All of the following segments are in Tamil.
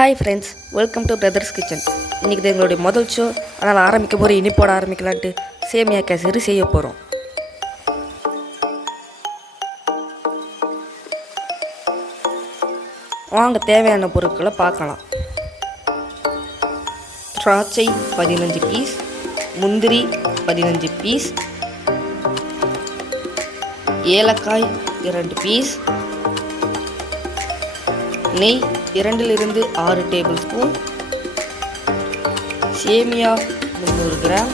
Hi friends, welcome to brothers kitchen. இன்றைக்கி இது எங்களுடைய முதல் ஷோ. அதனால் ஆரம்பிக்கும் போது இனிப்போட ஆரம்பிக்கலான்ட்டு சேமியா கேசரி செய்ய போகிறோம். வாங்க தேவையான பொருட்களை பார்க்கலாம். திராட்சை 15 பீஸ், முந்திரி 15 பீஸ், ஏலக்காய் 2 பீஸ், நெய் 2 to 6 டேபிள் ஸ்பூன், சேமியா 300 கிராம்,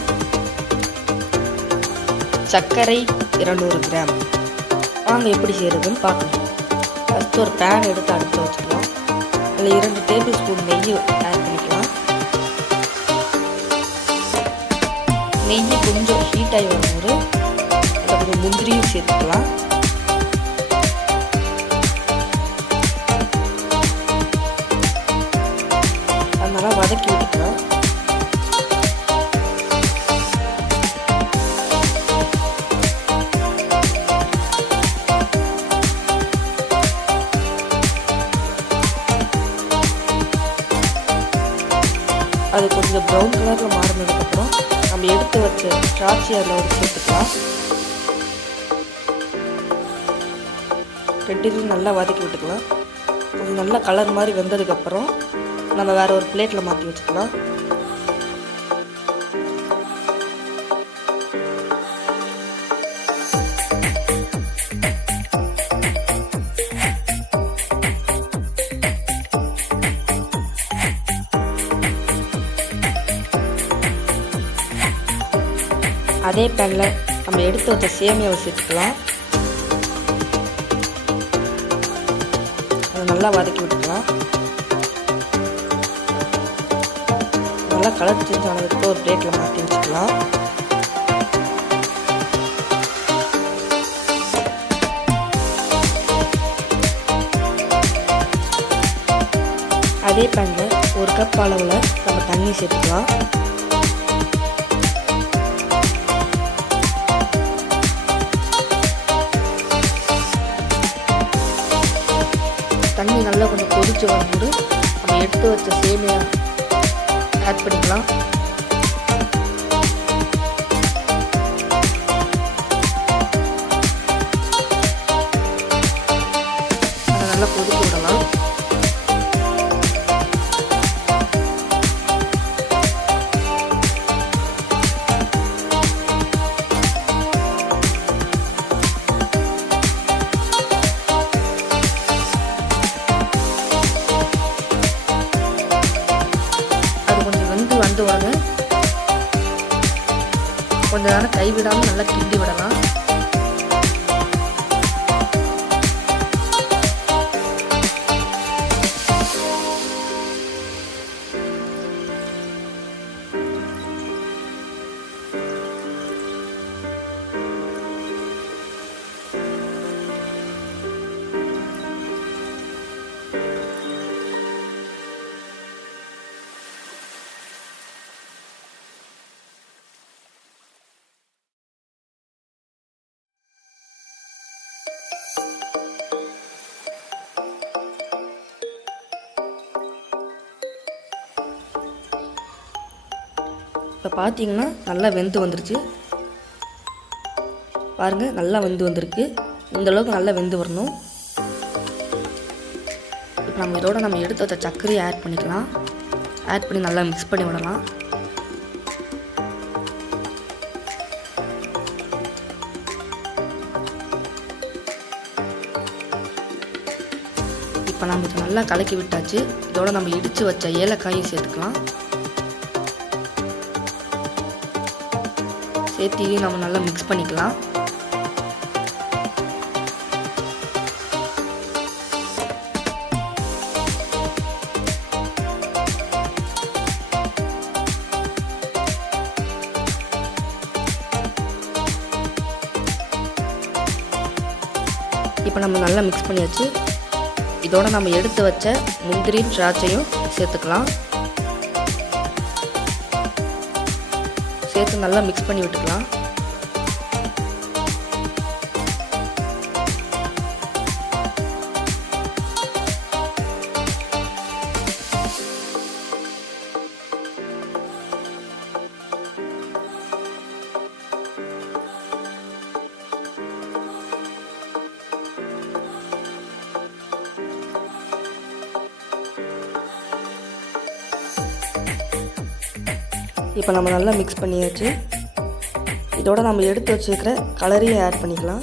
சர்க்கரை 200 கிராம். வாங்க எப்படி செய்கிறதுன்னு பார்க்கலாம். ஃபஸ்ட்டு ஒரு பேன் எடுத்து அடுப்பில் வச்சுக்கலாம். அதில் 2 டேபிள் ஸ்பூன் நெய் ஆட் பண்ணிக்கலாம். நெய் கொஞ்சம் ஹீட் ஆகி வரும்போது அதில் கொஞ்சம் முந்திரியும் சேர்த்துக்கலாம். நல்லா வதக்கி விட்டுக்கலாம். அது கொஞ்சம் ப்ரௌன் கலரில் மாறினதுக்கப்புறம் நம்ம எடுத்து வச்ச திராட்சை அதில் ஒரு சேர்த்துக்கலாம். ரெண்டையும் நல்லா வதக்கி விட்டுக்கலாம். கொஞ்சம் நல்லா கலர் மாதிரி வெந்ததுக்கப்புறம் நம்ம வேறு ஒரு பிளேட்டில் மாற்றி வச்சுக்கலாம். அதே பேனில் நம்ம எடுத்து வச்ச சேமியாவை சேர்த்துக்கலாம். அதை நல்லா வதக்கி விட்டுக்கலாம். நல்லா கலர் சேஞ்ச் ஆனதுக்கு ஒரு பிளேட்டில் மாற்றி வச்சுக்கலாம். அதே பேனில் 1 கப் அளவில் நம்ம தண்ணி சேர்த்துக்கலாம். தண்ணி நல்லா கொஞ்சம் கொதிச்சு வரும்போது நம்ம எடுத்து வச்ச சேமியா ஆட் பண்ணிக்கலாம். அதை நல்லா கொதிக்க விடலாம். வந்து உடனே கொஞ்ச நேரம் கைவிடாமல் நல்லா கிண்டி விடலாம். இப்போ பார்த்தீங்கன்னா நல்லா வெந்து வந்துருச்சு. பாருங்கள், நல்லா வெந்து வந்திருக்கு. இந்தளவுக்கு நல்லா வெந்து வரணும். இப்போ நம்ம இதோட நம்ம எடுத்து வச்ச சர்க்கரையை ஆட் பண்ணிக்கலாம். ஆட் பண்ணி நல்லா மிக்ஸ் பண்ணி விடலாம். இப்போ நம்ம இதை நல்லா கலக்கி விட்டாச்சு. இதோட நம்ம இடித்து வச்ச ஏலக்காயும் சேர்த்துக்கலாம். சேர்த்தியும் நம்ம நல்லா மிக்ஸ் பண்ணிக்கலாம். இப்போ நம்ம நல்லா மிக்ஸ் பண்ணியாச்சு. இதோட நம்ம எடுத்து வச்ச முந்திரி திராட்சையும் சேர்த்துக்கலாம். சேர்த்து நல்லா மிக்ஸ் பண்ணி விட்டுக்கலாம். இப்போ நம்ம நல்லா மிக்ஸ் பண்ணியாச்சு. இதோட நம்ம எடுத்து வச்சுருக்கிற கலரையும் ஆட் பண்ணிக்கலாம்.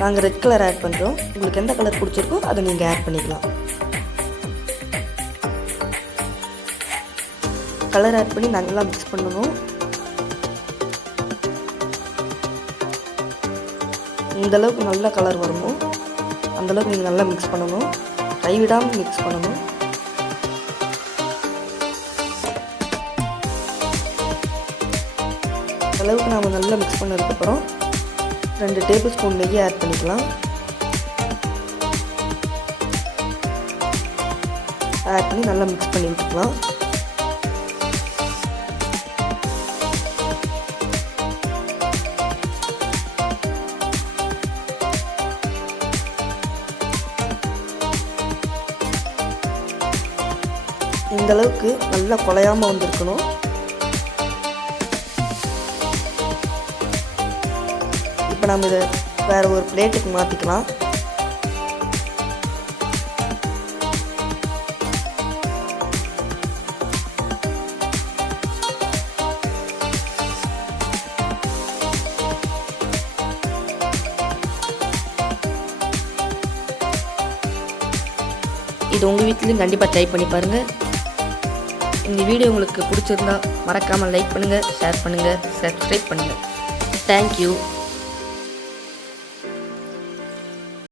நாங்கள் ரெட் கலர் ஆட் பண்ணுறோம். உங்களுக்கு எந்த கலர் பிடிச்சிருக்கோ அதை நீங்கள் ஆட் பண்ணிக்கலாம். கலர் ஆட் பண்ணி நல்லா மிக்ஸ் பண்ணணும். இந்தளவுக்கு நல்ல கலர் வருமோ அந்தளவுக்கு நீங்கள் நல்லா மிக்ஸ் பண்ணணும். கைவிடாமல் மிக்ஸ் பண்ணணும். அளவுக்கு நாம் நல்லா மிக்ஸ் பண்ணதுக்கப்புறம் 2 டேபிள் ஸ்பூன் நெய்யை ஆட் பண்ணிக்கலாம். ஆட் பண்ணி நல்லா மிக்ஸ் பண்ணி விட்டுக்கலாம். இந்தளவுக்கு நல்லா குழையாமல் வந்திருக்கணும். இப்போ நம்ம இதை வேறு ஒரு பிளேட்டுக்கு மாற்றிக்கலாம். இது உங்கள் வீட்லேயும் கண்டிப்பாக ட்ரை பண்ணி பாருங்கள். இந்த வீடியோ உங்களுக்கு பிடிச்சிருந்தா மறக்காமல் லைக் பண்ணுங்கள், ஷேர் பண்ணுங்கள், சப்ஸ்கிரைப் பண்ணுங்கள். தேங்க்யூ.